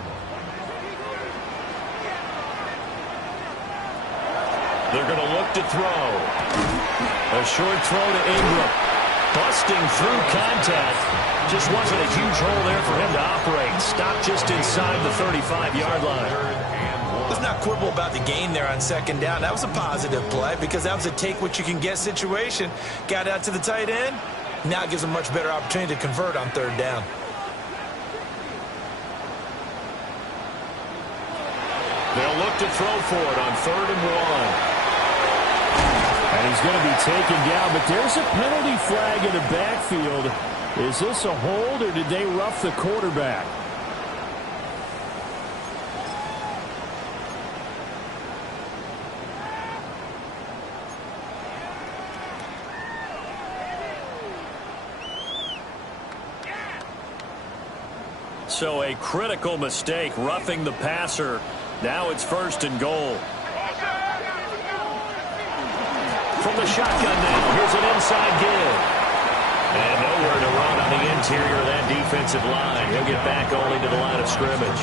They're going to look to throw. A short throw to Ingram. Busting through contact. Just wasn't a huge hole there for him to operate. Stopped just inside the 35-yard line. Let's not quibble about the gain there on 2nd down. That was a positive play because that was a take-what-you-can-get situation. Got out to the tight end. Now it gives a much better opportunity to convert on 3rd down. They'll look to throw for it on 3rd and 1. And he's going to be taken down, but there's a penalty flag in the backfield. Is this a hold, or did they rough the quarterback? So a critical mistake, roughing the passer. Now it's 1st and goal. From the shotgun now, here's an inside give. And nowhere to run on the interior of that defensive line. He'll get back only to the line of scrimmage.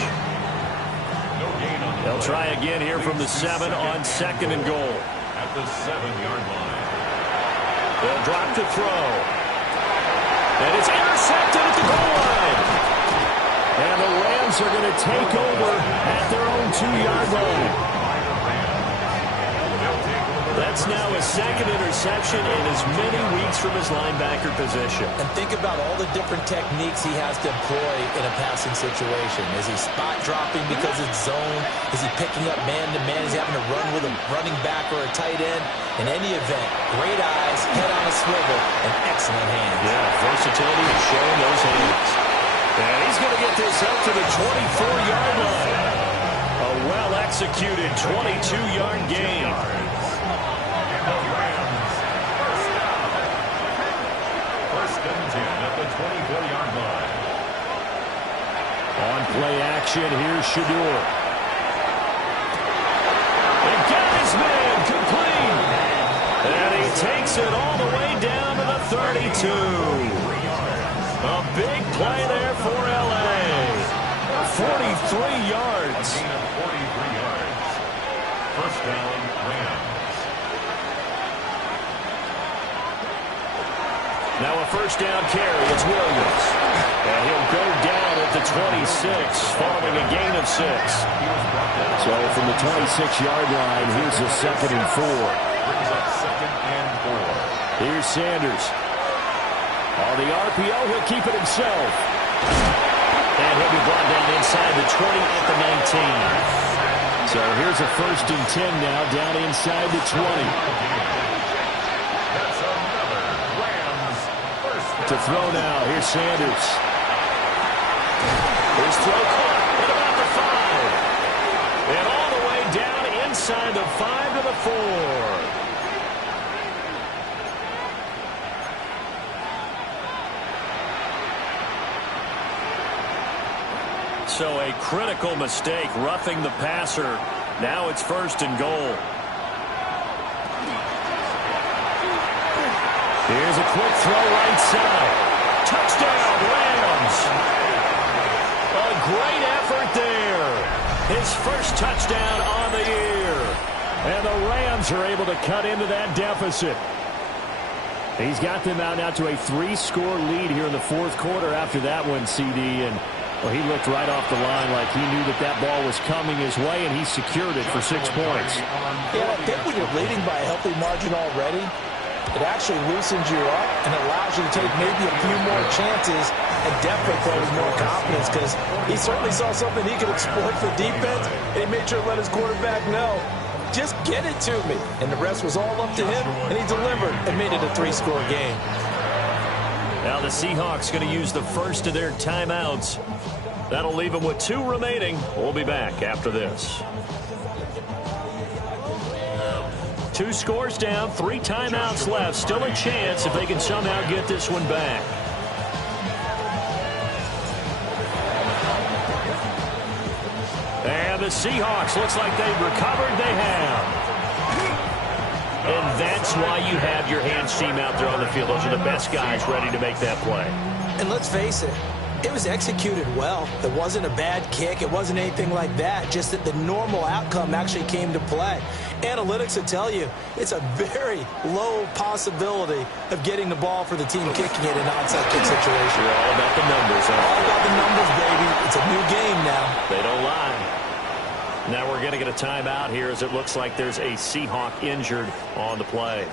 They'll try again here from the 7 on 2nd and goal. At the 7-yard line. They'll drop to throw. And it's intercepted at the goal line. And the Rams are going to take over at their own 2-yard line. That's now his 2nd interception in as many weeks from his linebacker position. And think about all the different techniques he has to employ in a passing situation. Is he spot dropping because it's zone? Is he picking up man-to-man? Is he having to run with a running back or a tight end? In any event, great eyes, head on a swivel, and excellent hands. Yeah, versatility is showing those hands. And he's going to get this up to the 24-yard line. A well-executed 22-yard gain. On play action, here's Shador. And got his man complete. And he takes it all the way down to the 32. A big play there for L.A. 43 yards. 43 yards. First down, Rams. Now a first down carry. It's Williams. And he'll go down at the 26 following a gain of 6. So from the 26-yard line, here's a 2nd and 4. Brings up 2nd and 4. Here's Sanders. On the RPO, he'll keep it himself. And he'll be brought down inside the 20 at the 19. So here's a 1st and 10 now, down inside the 20. That's another Rams first down. To throw now, here's Sanders. His throw caught at about the 5. And all the way down inside the 5 to the 4. So a critical mistake, roughing the passer. Now it's 1st and goal. Here's a quick throw right side. Touchdown, Rams. A great effort there. His first touchdown on the year. And the Rams are able to cut into that deficit. He's got them out now to a 3-score lead here in the 4th quarter after that one, CD. And Well, he looked right off the line like he knew that that ball was coming his way, and he secured it for 6 points. Yeah, I think when you're leading by a healthy margin already, it actually loosens you up and allows you to take maybe a few more chances and definitely play with more confidence, because he certainly saw something he could exploit for defense, and he made sure to let his quarterback know, just get it to me. And the rest was all up to him, and he delivered and made it a 3-score game. Now the Seahawks going to use the first of their timeouts. That'll leave them with 2 remaining. We'll be back after this. 2 scores down, 3 timeouts left. Still a chance if they can somehow get this one back. And the Seahawks, looks like they've recovered. They have. And that's why you have your hands team out there on the field. Those are the best guys ready to make that play. And let's face it, it was executed well. It wasn't a bad kick. It wasn't anything like that. Just that the normal outcome actually came to play. Analytics will tell you it's a very low possibility of getting the ball for the team kicking it in an onside kick situation. You're all about the numbers. All about the numbers, baby. It's a new game now. They don't lie. Now we're going to get a timeout here, as it looks like there's a Seahawk injured on the play.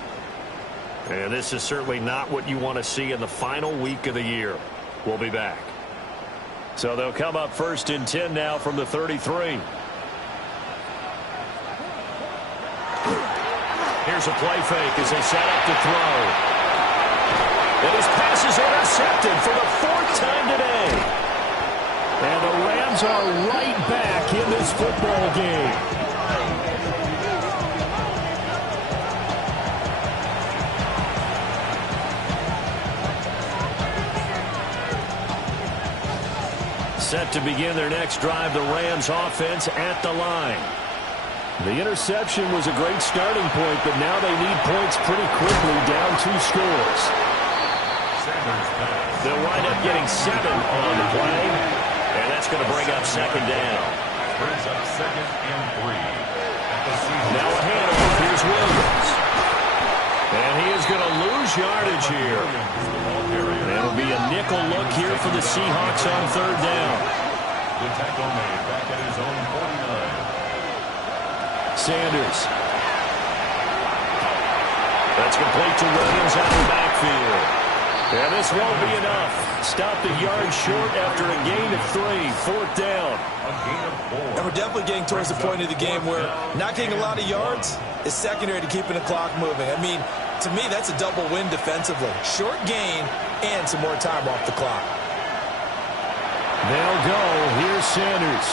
And this is certainly not what you want to see in the final week of the year. We'll be back. So they'll come up 1st and 10 now from the 33. Here's a play fake as they set up to throw. And his pass is intercepted for the 4th time today. And the Rams are right back in this football game. Set to begin their next drive, the Rams offense at the line. The interception was a great starting point, but now they need points pretty quickly, down 2 scores. They'll wind up getting 7 on the play. And that's going to bring up 2nd down. Brings up 2nd and 3. Now a handoff. Here's Williams. And he is going to lose yardage here. And it'll be a nickel look here for the Seahawks on 3rd down. The tackle made back at his own 49. Sanders. That's complete to Williams out of the backfield. And this won't be enough. Stopped a yard short after a gain of 3. 4th down. A gain of 4. And we're definitely getting towards the point of the game where not getting a lot of yards is secondary to keeping the clock moving. I mean, to me, that's a double win defensively. Short gain and some more time off the clock. They'll go. Here's Sanders.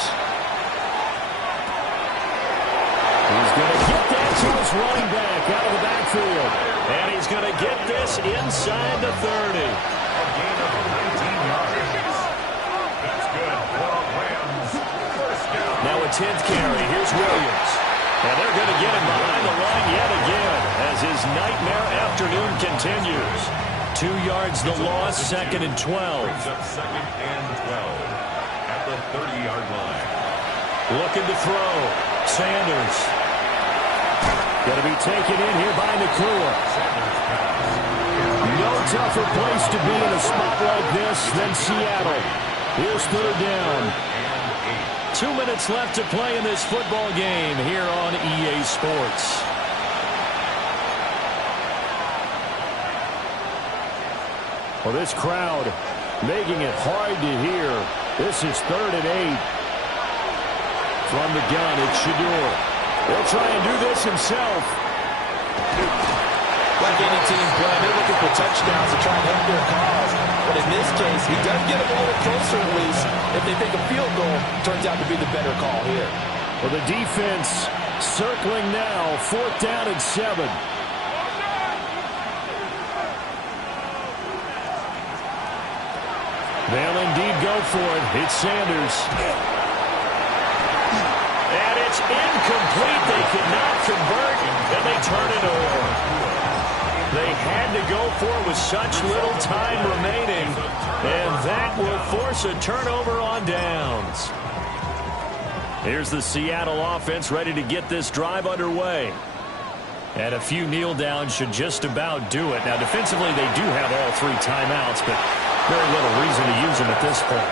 He's going to get that to his running back out of the backfield. And he's going to get this inside the 30. A gain of 19 yards. That's good for Rams. 1st down. Now a 10th carry. Here's Williams. And they're going to get him behind the line yet again as his nightmare afternoon continues. 2 yards the loss, 2nd and 12. Brings up 2nd and 12 at the 30-yard line. Looking to throw. Sanders. Going to be taken in here by Nakua. No tougher place to be in a spot like this than Seattle. Here's 3rd down. 2 minutes left to play in this football game here on EA Sports. Well, this crowd making it hard to hear. This is 3rd and 8. From the gun, it's Shador. He'll try and do this himself. Like any team playing, they're looking for touchdowns to try and help their cause. But in this case, he does get them a little closer at least. If they think a field goal turns out to be the better call here. Well, the defense circling now. 4th down and 7. They'll indeed go for it. It's Sanders. And it's incomplete. They could not convert, and they turn it over. They had to go for it with such little time remaining, and that will force a turnover on downs. Here's the Seattle offense ready to get this drive underway. And a few kneel downs should just about do it. Now, defensively, they do have all 3 timeouts, but very little reason to use them at this point.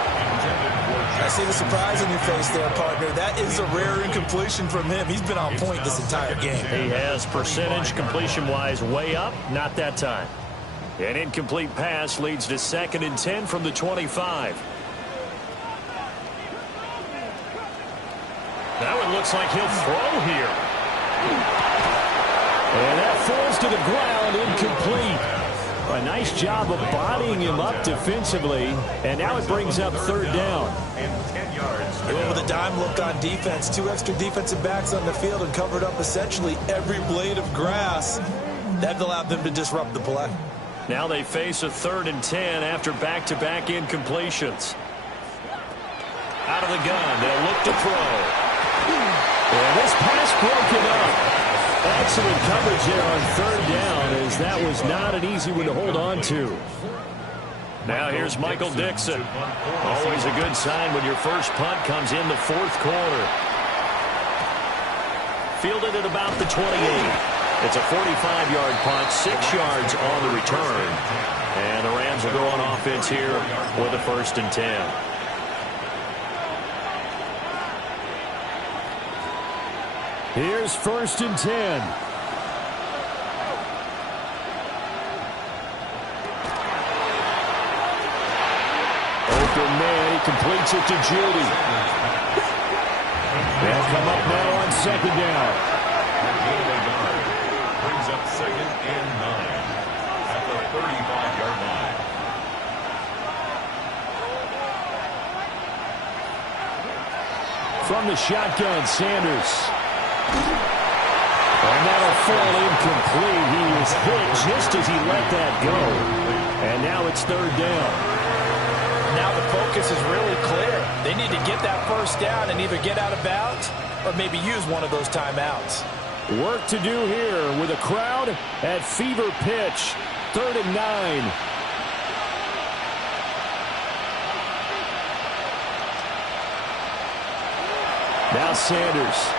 I see the surprise on your face there, partner. That is a rare incompletion from him. He's been on point this entire game. He has percentage completion-wise way up, not that time. An incomplete pass leads to 2nd and 10 from the 25. Now it looks like he'll throw here. And that falls to the ground, incomplete. A nice job of bodying him up defensively, and now it brings up 3rd down. And 10 yards. They went with a dime look on defense. 2 extra defensive backs on the field and covered up essentially every blade of grass. That allowed them to disrupt the play. Now they face a 3rd and 10 after back-to-back incompletions. Out of the gun, they'll look to throw. And this pass broken up. Excellent coverage there on 3rd down, as that was not an easy one to hold on to. Now here's Michael Dixon. Always a good sign when your first punt comes in the 4th quarter. Fielded at about the 28. It's a 45-yard punt, 6 yards on the return. And the Rams will go on offense here with a 1st and 10. Here's 1st and 10. Open man, he completes it to Judy. They'll come up now on 2nd down. Brings up 2nd and 9 at the 35-yard line. From the shotgun, Sanders. And that'll fall incomplete. He was hit just as he let that go. And now it's 3rd down. Now the focus is really clear. They need to get that 1st down and either get out of bounds or maybe use one of those timeouts. Work to do here with a crowd at fever pitch. 3rd and 9. Now Sanders.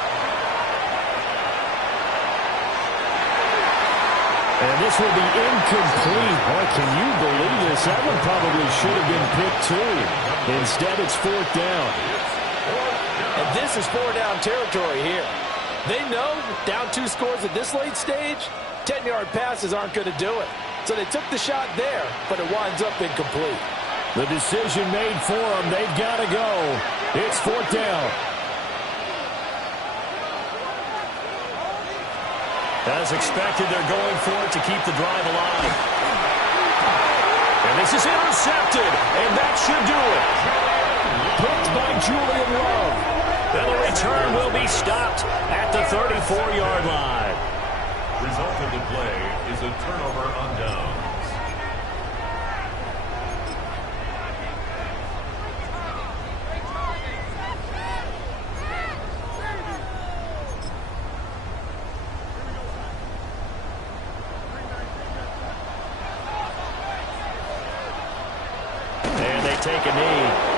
And this will be incomplete. Boy, can you believe this? That one probably should have been picked too. Instead, it's 4th down. And this is 4-down territory here. They know down 2 scores at this late stage, 10-yard passes aren't going to do it. So they took the shot there, but it winds up incomplete. The decision made for them. They've got to go. It's 4th down. As expected, they're going for it to keep the drive alive. And this is intercepted, and that should do it. Picked by Julian Love. And the return will be stopped at the 34-yard line. Result of the play is a turnover on downs. Take a knee.